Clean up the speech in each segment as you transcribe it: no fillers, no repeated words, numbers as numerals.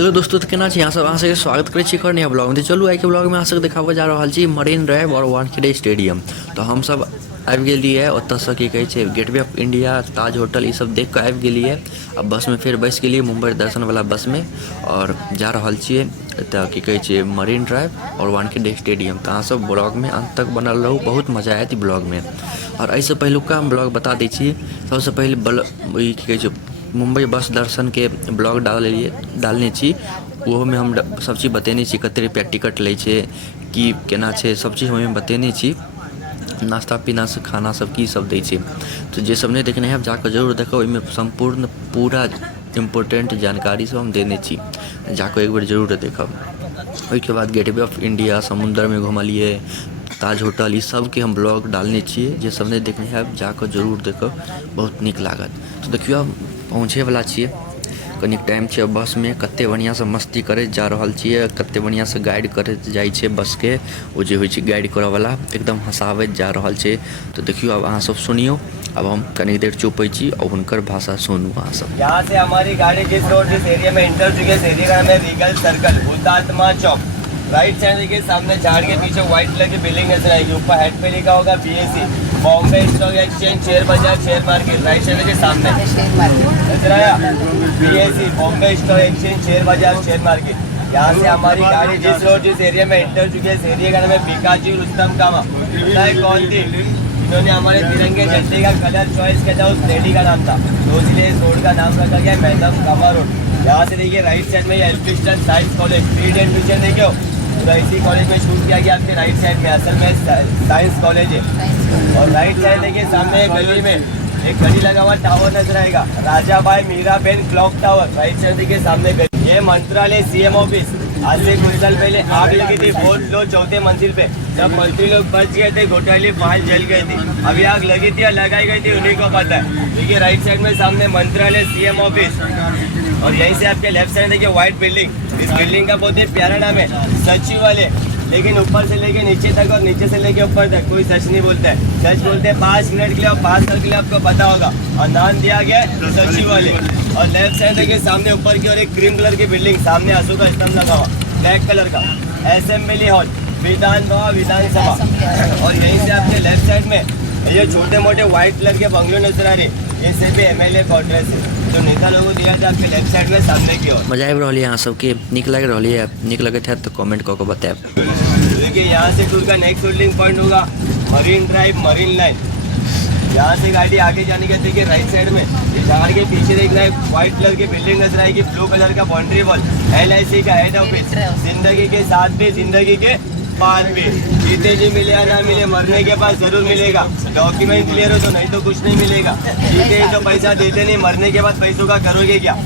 Hello दोस्तों, तो केना छी अहाँ सब? अहाँ सबके स्वागत करै छी एक नया ब्लॉग में। तो चलू आइ के ब्लॉग में अहाँ सबके देखाबऽ जा रहल छी मरीन ड्राइव और वानखेड़े स्टेडियम। तो हम सब आबि गेलिए ओतऽसँ की कहै छै gateway of India, Taj hotel ई सब देख कऽ आबि गेलिए। अब बस में फिर बैस गेलिए मुंबई दर्शन वाला बस में और जा रहल छिए एतऽ की कहै छै मरीन ड्राइव और वानखेड़े स्टेडियम। तो अहाँ सब ब्लॉग में अंत तक बनल रहू, बहुत मजा आयत ब्लॉग में। और एहिसँ पहिलुका हम ब्लॉग बता दै छी। सबसँ पहिले ई की कहै छै मुंबई बस दर्शन के ब्लॉग डालने छी। ओहो में हम सब चीज बतेने छी, कते रुपया टिकट लै छै, की केना छै, सब चीज हम बतेने छी। नाश्ता पीना से खाना सब की सब दै छै। तो जे सब नहीं देखने हैं जाकर जरूर देखो, ओहिमे संपूर्ण पूरा इम्पोर्टेंट जानकारी सब हम देने छी, जाकर एक बार जरूर देखब। ओहिके बाद गेटवे ऑफ इंडिया, समुद्र में घुमलिए, ताज होटल ई सब के हम ब्लॉग डालने छिए। जे सब नहीं देखने हैं जाकर जरूर देखब, बहुत नीक लागत। तो देखियो पहुँचे वाला छिए, कनिक टाइम छै बस में। कते बढ़िया से मस्ती करैत जा रहल छिए, कते बढ़िया से गाइड करैत जाइ छै बस के। ओ जे होइ छै गाइड करऽ वाला एकदम हंसावैत जा रहल छै। तो देखियो अब अहाँ सब सुनियो। अब हम कनी देर चुप छी और उनकर भाषा सुनू अहाँ सब। यहाँ से हमारी गाड़ी जिस रोड जिस एरिया में इंटर चुकी है, इस एरिया का नाम है Regal circle, Hutatma Chowk. Right side देखिए सामने झाड़ के पीछे व्हाइट कलर की बिल्डिंग नजर आएगी। ऊपर हेड पे लिखा होगा BSE, Bombay stock exchange, share बाजार, शेयर मार्केट। राइट साइड देखिए सामने नजर आया BSE, Bombay stock exchange, share बाजार, शेयर मार्केट। यहाँ से हमारी गाड़ी जिस रोड जिस एरिया में इंटर चुकी है, इस एरिया का नाम है बीकाजी रुस्तम कामा। पता है कौन थी? इन्होंने हमारे तिरंगे झंडे का कलर चॉइस किया था, उस लेडी का नाम था, तो इसलिए इस रोड का नाम रखा गया मैडम कामा रोड। यहाँ से देखिए राइट साइड में ये Elphinstone science college, street and पीछे देखियो पूरा इसी कॉलेज में शूट किया गया। आपके राइट साइड में असल में साइंस कॉलेज है। और राइट साइड देखिए सामने गली में एक घड़ी लगा हुआ टावर नजर आएगा, Rajabai Meeraben clock tower. Right side देखिए सामने ये मंत्रालय CM ऑफिस। आज से कुछ साल पहले आग लगी थी 4th फ्लोर 4थे मंजिल पे, जब मंत्री लोग बच गए थे, घोटाले फाइल जल गई थी। अभी आग लगी थी या लगाई गई थी उन्हीं को पता है। देखिए राइट साइड में सामने मंत्रालय CM ऑफिस। और यहीं से आपके लेफ्ट साइड देखिए व्हाइट बिल्डिंग। इस बिल्डिंग का बहुत ही प्यारा नाम है सचिवालय, लेकिन ऊपर से लेके नीचे तक और नीचे से लेके ऊपर तक कोई सच नहीं बोलता है। सच बोलते हैं 5 मिनट के लिए और 5 साल के लिए, आपको पता होगा। और नाम दिया गया है सचिवालय। और लेफ्ट साइड देखिए सामने ऊपर की और एक क्रीम कलर की बिल्डिंग, सामने अशोक का स्तंभ लगा हुआ ब्लैक कलर का, असेंबली हॉल, विधानसभा। और यहीं से आपके लेफ्ट साइड में ये छोटे मोटे व्हाइट कलर के बंगलो नजर आ रहे, ये सिर्फ MLA क्वार्टर्स है, जो नेता लोगों को दिया था आपके लेफ्ट साइड में सामने की ओर। मजा आबि रहल है, अहाँ सबके नीक लागि रहल है? नीक लगत है तो कमेंट कऽ के बताएब। देखिए यहाँ से टूर का नेक्स्ट होल्डिंग पॉइंट होगा मरीन ड्राइव, मरीन लाइन। यहाँ से गाड़ी आगे जाने के देखिए राइट साइड में ये झाड़ के पीछे देखना है व्हाइट कलर की बिल्डिंग नजर आएगी, ब्लू कलर का बाउंड्री वॉल, LIC का हेड ऑफिस। जिंदगी के साथ भी जिंदगी के बाद भी, जीते जी मिले या ना मिले, मरने के बाद जरूर मिलेगा। डॉक्यूमेंट क्लियर हो तो, नहीं तो कुछ नहीं मिलेगा। जीते तो पैसा देते नहीं, मरने के बाद पैसों का करोगे क्या?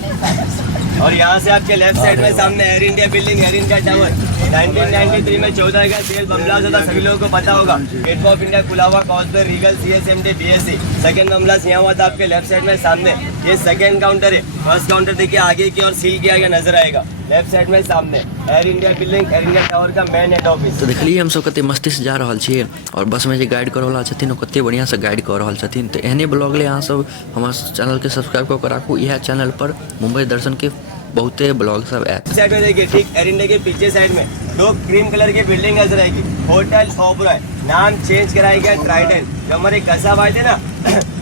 और यहाँ से आपके लेफ्ट साइड में सामने air India building, air India tower. 1993 में 14 का सेल बमला था, सभी लोगों को पता होगा। गेट ऑफ इंडिया खुला हुआ, कॉस्वे, रीगल, CSMT, BSE। सेकंड बमला यहाँ हुआ था आपके लेफ्ट साइड में सामने। ये सेकंड काउंटर है। फर्स्ट काउंटर देखिए आगे की और सील किया गया नजर आएगा लेफ्ट साइड में सामने। Air India building, air India tower का मेन हेड ऑफिस। तो देखलिए हम सब कते मस्ती से जा रहल छिए और बस में जे गाइड करऽ वाला छथिन ओ कते बढ़िया से गाइड कऽ रहल छथिन। तो एहने ब्लॉग ले अहाँ सब हमर चैनल के सब्सक्राइब कऽ के राखू। यह चैनल पर मुंबई दर्शन के बहुते ब्लॉग सब ऐप साइड में देखिए ठीक एयर इंडिया के पीछे साइड में 2 क्रीम कलर की बिल्डिंग नजर आएगी, होटल ओबरॉय। नाम चेंज कराया गया ट्राइडेंट। जो हमारे कसाब आए थे ना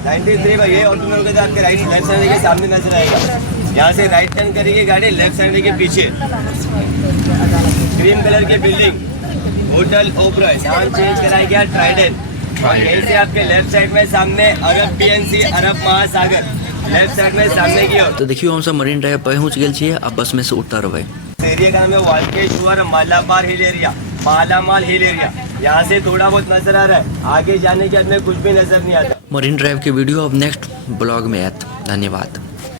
93 में, ये ऑटो में आपके राइट लेफ्ट साइड के सामने नजर आएगा। यहाँ से राइट टर्न करेगी गाड़ी, लेफ्ट साइड के पीछे क्रीम कलर की बिल्डिंग, होटल ओबरॉय। नाम चेंज कराया गया ट्राइडेंट। और यहीं से आपके लेफ्ट साइड में सामने अरब PNC, अरब महासागर, लेफ्ट साइड में सामने की ओर। तो देखियो हम सब मरीन ड्राइव पहुँच गेल छिए, अब बस में से उतरबै। एरिया का नाम है वाल्केश्वर मालाबार हिल एरिया, मालामाल हिल एरिया। यहाँ से थोड़ा बहुत नजर आ रहा है, आगे जाने के बाद में कुछ भी नजर नहीं आता। मरीन ड्राइव के वीडियो अब नेक्स्ट ब्लॉग में आयत। धन्यवाद।